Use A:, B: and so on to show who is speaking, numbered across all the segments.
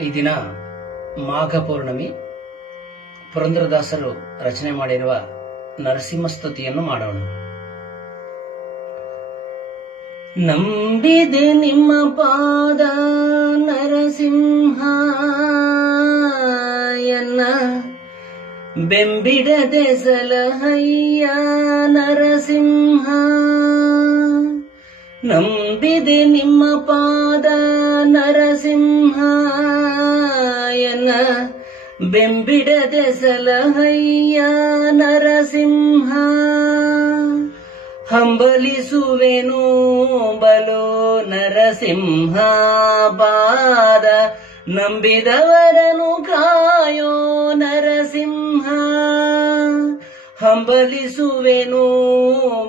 A: ಈ ದಿನ ಮಾಘ ಪೌರ್ಣಮಿ ಪುರಂದ್ರದಾಸರು ರಚನೆ ಮಾಡಿರುವ ನರಸಿಂಹಸ್ತುತಿಯನ್ನು ಮಾಡೋಣ. ನಂಬಿದೆ ನಿಮ್ಮ ಪಾದ ನರಸಿಂಹ ಎನ್ನ ಬೆಂಬಿಡದೆ ಸಲಹಯ್ಯ ನರಸಿಂಹ. ನಂಬಿದೆ ನಿಮ್ಮ ಪಾದ ನರಸಿಂಹಾಯನ. ಬೆಂಬಿಡದೆ ಸಲಹಯ್ಯ ನರಸಿಂಹ. ಹಂಬಲಿಸುವೆನು ಬಲೋ ನರಸಿಂಹ ಪಾದ. ನಂಬಿದವರನು ಕಾಯೋ ನರಸಿಂಹ. ಹಂಬಲಿಸುವೆನು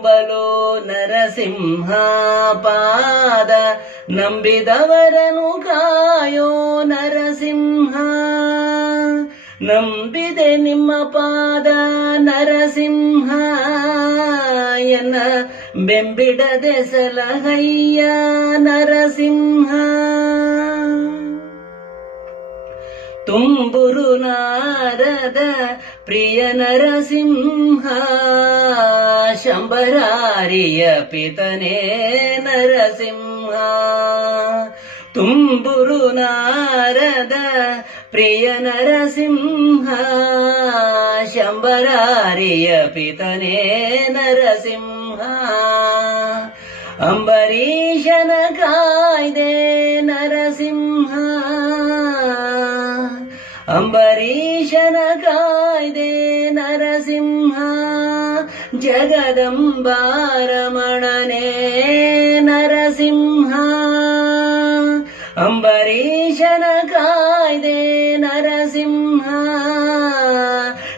A: ಬಲೋ ನರಸಿಂಹ ಪಾದ. ನಂಬಿದವರನು ಕಾಯೋ ನರಸಿಂಹ. ನಂಬಿದೆ ನಿಮ್ಮ ಪಾದ ನರಸಿಂಹ. ಎನ್ನ ಬೆಂಬಿಡದೆ ಸಲಹಯ್ಯ ನರಸಿಂಹ. ತುಂಬುರು ನಾರದ ಪ್ರಿಯ ನರಸಿಂಹ ಶಂಬರಾರಿಯ ಪಿತನೇ ನರಸಿಂಹ ತುಂಬುರು ನಾರದ ಪ್ರಿಯ ನರಸಿಂಹ ಶಂಬರಾರಿಯ ಪಿತನೇ ನರಸಿಂಹ ಅಂಬರೀಷನ ಕಾಯ್ದೆ ಜಗದಂಬಾರಮಣನೇ ನರಸಿಂಹ. ಅಂಬರೀಷನ ಕಾಯ್ದೆ ನರಸಿಂಹ.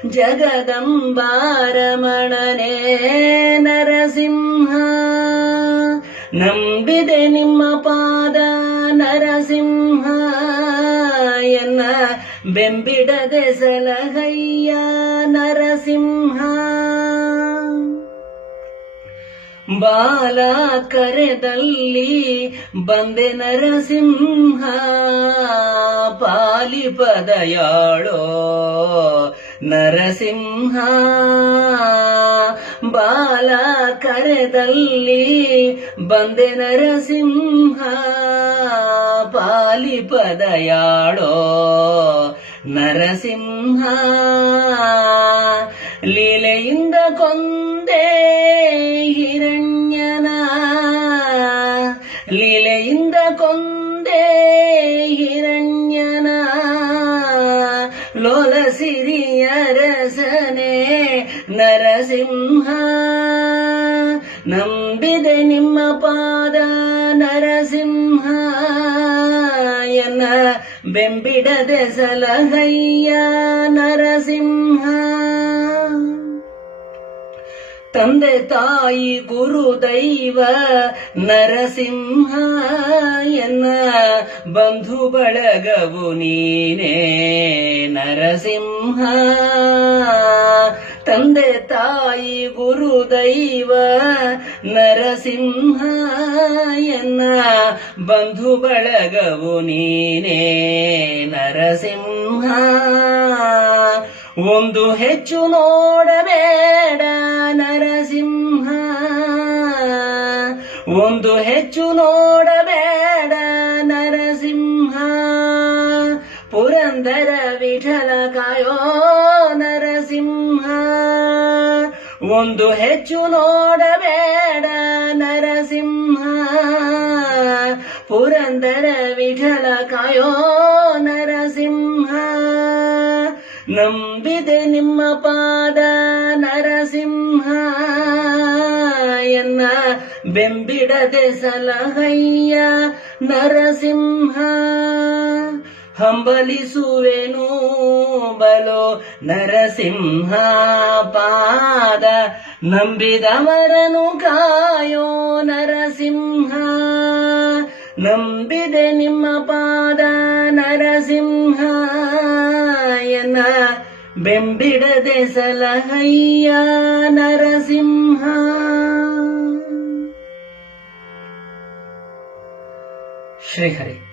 A: ಜಗದಂಬಾರಮಣನೇ ನರಸಿಂಹ. ನಂಬಿದೆ ನಿಮ್ಮ ಪಾದ ನರಸಿಂಹ. ಎನ್ನ ಬೆಂಬಿಡದೆ ಸಲಹಯ್ಯ ನರಸಿಂಹ. ಬಾಲ ಕರೆದಲ್ಲಿ ಬಂದೆ ನರಸಿಂಹ ಪಾಲಿಪದಯಾಳೋ ನರಸಿಂಹ ಬಾಲ ಕರೆದಲ್ಲಿ ಬಂದೆ ನರಸಿಂಹ ಪಾಲಿಪದಯಾಳೋ ನರಸಿಂಹ ಹಿರಣ್ಯನ ಲೋಲ ಸಿರಿಯರಸನೆ ನರಸಿಂಹ ನಂಬಿದೆ ನಿಮ್ಮ ಪಾದ ನರಸಿಂಹ ಎನ್ನ ಬೆಂಬಿಡದೆ ಸಲಹಯ್ಯ ನರಸಿಂಹ. ತಂದೆ ತಾಯಿ ಗುರು ದೈವ ನರಸಿಂಹ. ಎನ್ನ ಬಂಧು ಬಳಗವು ನೀನೇ ನರಸಿಂಹ. ತಂದೆ ತಾಯಿ ಗುರು ದೈವ ನರಸಿಂಹ. ಎನ್ನ ಬಂಧು ಬಳಗವು ನೀನೇ ನರಸಿಂಹ. ಒಂದು ಹೆಚ್ಚು ನೋಡಬೇಡ. ಒಂದು ಹೆಚ್ಚು ನೋಡಬೇಡ ನರಸಿಂಹ. ಪುರಂದರ ವಿಠಲ ಕಾಯೋ ನರಸಿಂಹ. ಒಂದು ಹೆಚ್ಚು ನೋಡಬೇಡ ನರಸಿಂಹ. ಪುರಂದರ ವಿಠಲ ಕಾಯೋ ನರಸಿಂಹ. ನಂಬಿದೆ ನಿಮ್ಮ ಪಾದ ನರಸಿಂಹ. ಬೆಂಬಿಡದೆ ಸಲಹಯ್ಯ ನರಸಿಂಹ. ಹಂಬಲಿಸುವೆನು ಬಲೋ ನರಸಿಂಹ ಪಾದ. ನಂಬಿದವರನು ಕಾಯೋ ನರಸಿಂಹ. ನಂಬಿದೆ ನಿಮ್ಮ ಪಾದ ನರಸಿಂಹ. ಎನ್ನ ಬೆಂಬಿಡದೆ ಸಲಹಯ್ಯ ನರಸಿಂಹ. श्री हरि